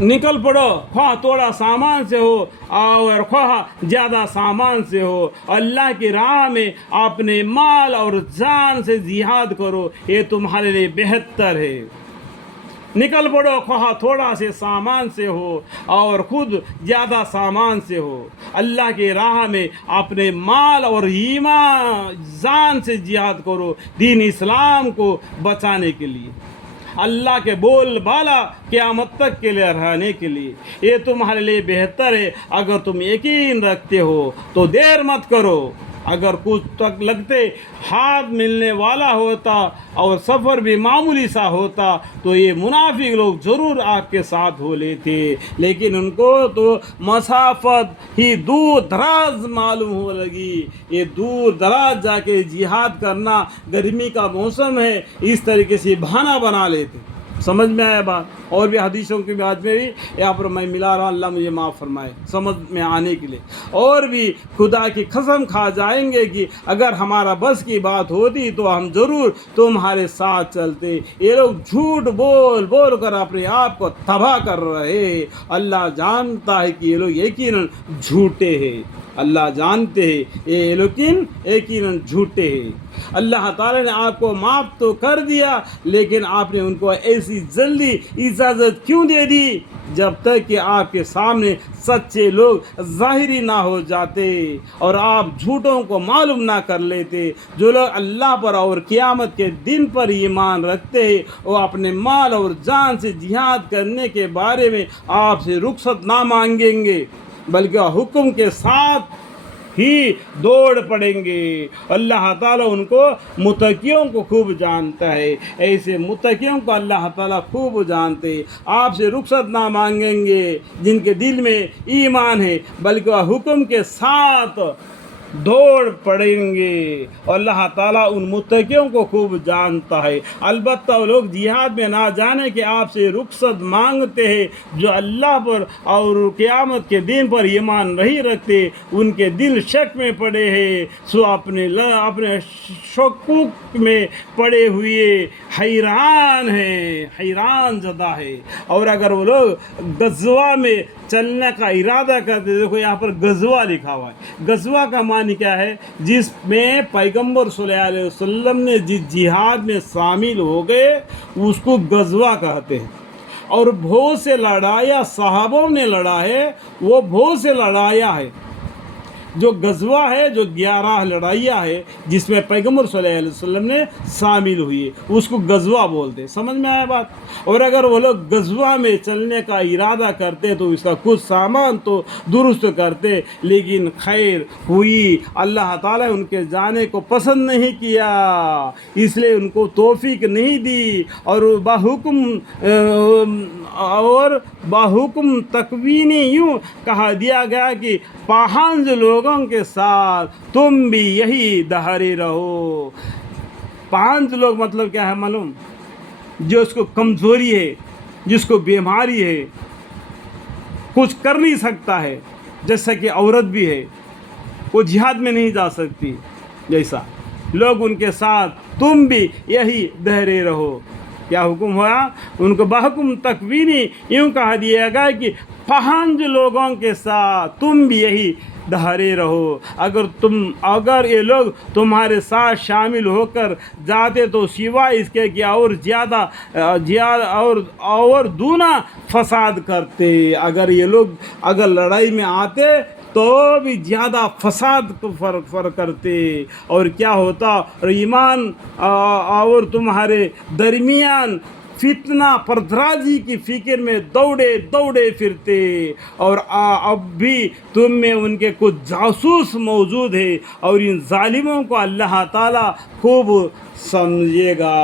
निकल पड़ो, ख्वाह थोड़ा सामान से हो और ख्वाह ज़्यादा सामान से हो, अल्लाह की राह में अपने माल और जान से जिहाद करो, ये तुम्हारे लिए बेहतर है। निकल पड़ो, ख्वाह थोड़ा से सामान से हो और ख़ुद ज़्यादा सामान से हो, अल्लाह की राह में अपने माल और ईमान जान से जिहाद करो, दीन इस्लाम को बचाने के लिए, अल्लाह के बोल बाला क़यामत तक के लिए रहने के लिए। ये तुम्हारे लिए बेहतर है। अगर तुम यकीन रखते हो तो देर मत करो। अगर कुछ तक लगते हाथ मिलने वाला होता और सफ़र भी मामूली सा होता तो ये मुनाफिक लोग ज़रूर आपके साथ हो लेते, लेकिन उनको तो मसाफत ही दूर दराज मालूम हो लगी। ये दूर दराज जाके जिहाद करना, गर्मी का मौसम है, इस तरीके से बहाना बना लेते। समझ में आया बात? और भी हदीसों की बात में भी यहाँ पर मैं मिला रहा हूँ, अल्लाह मुझे माफ़ फरमाए समझ में आने के लिए। और भी खुदा की कसम खा जाएंगे कि अगर हमारा बस की बात होती तो हम ज़रूर तुम्हारे साथ चलते। ये लोग झूठ बोल बोल कर अपने आप को तबाह कर रहे। अल्लाह जानता है कि ये लोग यकीनन झूठे हैं, अल्लाह जानते हैं ये लेकिन यकीनन झूठे हैं। अल्लाह ताला ने आपको माफ़ तो कर दिया, लेकिन आपने उनको ऐसी जल्दी इजाज़त क्यों दे दी? जब तक कि आपके सामने सच्चे लोग ज़ाहिरी ना हो जाते और आप झूठों को मालूम ना कर लेते। जो लोग अल्लाह पर और क़यामत के दिन पर ईमान रखते हैं वो अपने माल और जान से जिहाद करने के बारे में आपसे रुखसत ना मांगेंगे, बल्कि हुक्म के साथ ही दौड़ पड़ेंगे। अल्लाह ताला उनको मुत्तकियों को खूब जानता है, ऐसे मुत्तकियों को अल्लाह ताला खूब जानते हैं। आपसे रुखसत ना मांगेंगे जिनके दिल में ईमान है, बल्कि वह हुक्म के साथ दौड़ पड़ेंगे। अल्लाह ताला उन मुत्तकियों को खूब जानता है। अलबत्ता वो लोग जिहाद में ना जाने के आपसे रुखसत मांगते हैं जो अल्लाह पर और क़यामत के दिन पर ईमान नहीं रखते, उनके दिल शक में पड़े हैं, सो अपने शकुक में पड़े हुए हैरान हैं, हैरान ज़दा है। और अगर वो लोग गज़वा में चलने का इरादा करते, देखो यहाँ पर गज़वा लिखा हुआ है। गज़वा का मानी क्या है? जिसमें पैगंबर सल्लल्लाहु अलैहि वसल्लम ने जिस जिहाद में शामिल हो गए उसको गज़वा कहते हैं। और बहुत से लड़ाइयाँ सहाबों ने लड़ा है, वो बहुत से लड़ाइयाँ है। जो गज़वा है, जो 11 लड़ाइयाँ है जिसमें पैगंबर सल्लल्लाहु अलैहि वसल्लम ने शामिल हुई, उसको गज़वा बोलते। समझ में आया बात? और अगर वो लोग गज़वा में चलने का इरादा करते तो इसका कुछ सामान तो दुरुस्त करते, लेकिन खैर हुई, अल्लाह ताला उनके जाने को पसंद नहीं किया, इसलिए उनको तौफीक नहीं दी। और बाहुकुम तकवीनी यूँ कहा दिया गया कि पाहंज लोगों के साथ तुम भी यही दहाड़े रहो। पांच लोग मतलब क्या है मालूम? जो उसको कमज़ोरी है, जिसको बीमारी है, कुछ कर नहीं सकता है, जैसा कि औरत भी है, वो जिहाद में नहीं जा सकती, जैसा लोग उनके साथ तुम भी यही दहरे रहो। क्या हुक्म हुआ? उनको बहकुम तकवीनी यूँ कहा दिया गया कि पांच लोगों के साथ तुम भी यही दहाड़े रहो। अगर ये लोग तुम्हारे साथ शामिल होकर जाते तो सिवाय इसके कि और ज़्यादा और दूना फसाद करते। अगर ये लोग लड़ाई में आते तो भी ज़्यादा फसाद को फर्क करते। और क्या होता? ईमान और तुम्हारे दरमियान फितना परदराजी की फ़िक्र में दौड़े फिरते। और अब भी तुम में उनके कुछ जासूस मौजूद है, और इन जालिमों को अल्लाह ताला खूब समझेगा।